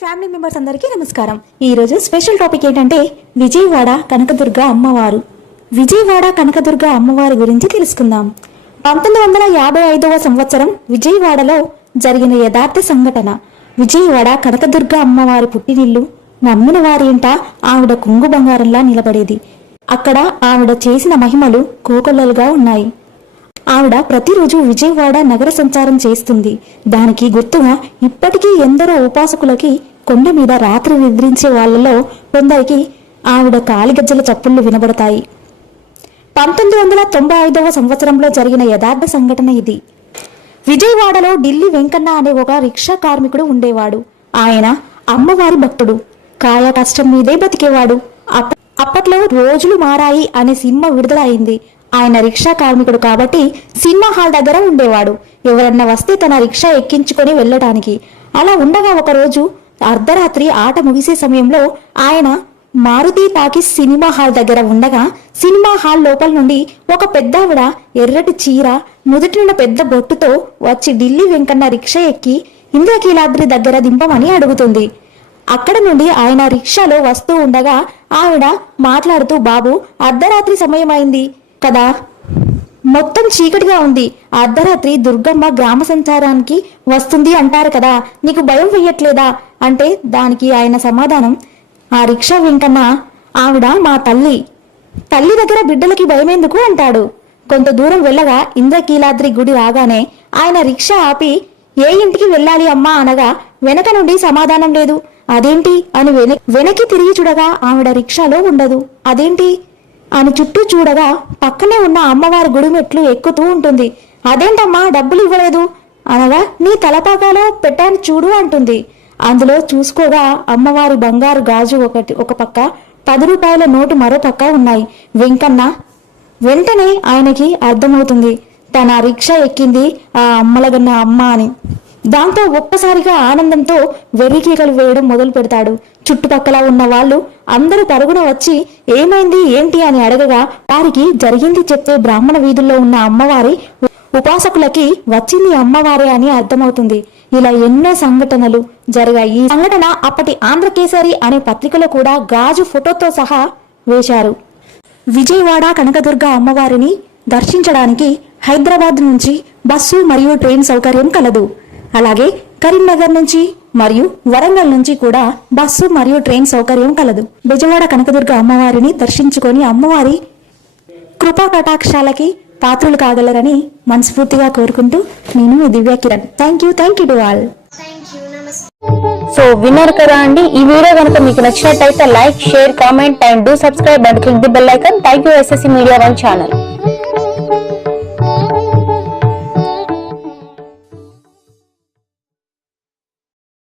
Family members అందరికీ నమస్కారం. ఈ రోజు స్పెషల్ టాపిక్ ఏంటంటే విజయవాడ కనకదుర్గ అమ్మవారు. విజయవాడ కనకదుర్గ అమ్మవారి గురించి తెలుసుకుందాం. పంతొమ్మిది వందల యాభై ఐదవ సంవత్సరం విజయవాడలో జరిగిన యథార్థ సంఘటన. విజయవాడ కనకదుర్గ అమ్మవారి పుట్టినిల్లు నమ్మిన వారింట ఆవిడ కుంగు బంగారంలా నిలబడేది. అక్కడ ఆవిడ చేసిన మహిమలు కోకొల్లలుగా ఉన్నాయి. ఆవిడ ప్రతిరోజు విజయవాడ నగర సంచారం చేస్తుంది. దానికి గుర్తుగా ఇప్పటికీ ఎందరో ఉపాసకులకి కొండ మీద రాత్రి నిద్రించే వాళ్ళలో కొందరికి ఆవిడ కాలిగజ్జల చప్పుళ్ళు వినబడతాయి. పంతొమ్మిది వందల తొంభై ఐదవ సంవత్సరంలో జరిగిన యథార్థ సంఘటన ఇది. విజయవాడలో ఢిల్లీ వెంకన్న అనే ఒక రిక్షా కార్మికుడు ఉండేవాడు. ఆయన అమ్మవారి భక్తుడు. కాయ కష్టం మీదే బతికేవాడు అప్పట్లో రోజులు మారాయి అనే సినిమా విడుదల అయింది ఆయన రిక్షా కార్మికుడు కాబట్టి సినిమా హాల్ దగ్గర ఉండేవాడు. ఎవరన్నా వస్తే తన రిక్షా ఎక్కించుకొని వెళ్ళటానికి. అలా ఉండగా ఒకరోజు అర్ధరాత్రి ఆట ముగిసే సమయంలో ఆయన మారుతి టాకీస్ సినిమా హాల్ దగ్గర ఉండగా సినిమా హాల్ లోపల నుండి ఒక పెద్దావిడ ఎర్రటి చీర నుదుటిన పెద్ద బొట్టుతో వచ్చి ఢిల్లీ వెంకన్న రిక్షా ఎక్కి ఇంద్రకీలాద్రి దగ్గర దింపమని అడుగుతుంది. అక్కడ నుండి ఆయన రిక్షాలో వస్తూ ఉండగా ఆవిడ మాట్లాడుతూ బాబు అర్ధరాత్రి సమయం అయింది కదా. మొత్తం చీకటిగా ఉంది. అర్ధరాత్రి దుర్గమ్మ గ్రామ సంచారానికి వస్తుంది అంటారు కదా. నీకు భయం వెయ్యట్లేదా అంటే దానికి ఆయన సమాధానం ఆ రిక్షా వెంకన్న ఆవిడ మా తల్లి. తల్లి దగ్గర బిడ్డలకి భయమేందుకు? అంటాడు. కొంత దూరం వెళ్ళగా ఇంద్రకీలాద్రి గుడి రాగానే ఆయన రిక్షా ఆపి ఏ ఇంటికి వెళ్ళాలి అమ్మా? అనగా వెనక నుండి సమాధానం లేదు. అదేంటి? అని వెన వెనక్కి తిరిగి చూడగా ఆవిడ రిక్షాలో ఉండదు. అదేంటి? అని చుట్టూ చూడగా పక్కనే ఉన్న అమ్మవారి గుడి మెట్లు ఎక్కుతూ ఉంటుంది. అదేంటమ్మా డబ్బులు ఇవ్వలేదు? అనగా నీ తలపాకాలో పెట్టాను చూడు అంటుంది. అందులో చూసుకోగా అమ్మవారి బంగారు గాజు ఒకటి ఒక పక్క పది రూపాయల నోటు మరో పక్క ఉన్నాయి. వెంకన్న వెంటనే ఆయనకి అర్థమవుతుంది. తన రిక్షా ఎక్కింది ఆ అమ్మలగన్న అమ్మ అని. దాంతో ఒక్కసారిగా ఆనందంతో వెర్రికీకలు వేయడం మొదలు పెడతాడు. చుట్టుపక్కల ఉన్న వాళ్ళు అందరూ పరుగున వచ్చి ఏమైంది? ఏంటి? అని అడగగా వారికి జరిగింది చెప్తే బ్రాహ్మణ వీధుల్లో ఉన్న అమ్మవారి ఉపాసకులకి వచ్చింది అమ్మవారే అని అర్థమవుతుంది. ఇలా ఎన్నో సంఘటనలు జరిగాయి. ఈ సంఘటన అప్పటి ఆంధ్రకేసరి అనే పత్రికలో కూడా గాజు ఫోటోతో సహా వేశారు. విజయవాడ కనకదుర్గ అమ్మవారిని దర్శించడానికి హైదరాబాద్ నుంచి బస్సు మరియు ట్రైన్ సౌకర్యం కలదు. అలాగే కరీంనగర్ నుంచి మరియు వరంగల్ నుంచి కూడా బస్సు మరియు ట్రైన్ సౌకర్యం కలదు. విజయవాడ కనకదుర్గ అమ్మవారిని దర్శించుకొని అమ్మవారి కృపా కటాక్షాలకి పాత్రలు కాగలరని మనస్ఫూర్తిగా కోరుకుంటూ నేను మీ Divya Kiran. Thank you thank you to all so విన్నారు కదా అండి. ఈ వీడియో కనుక మీకు నచ్చినట్టయితే like share comment and do subscribe and click the bell icon thank you SSC media one channel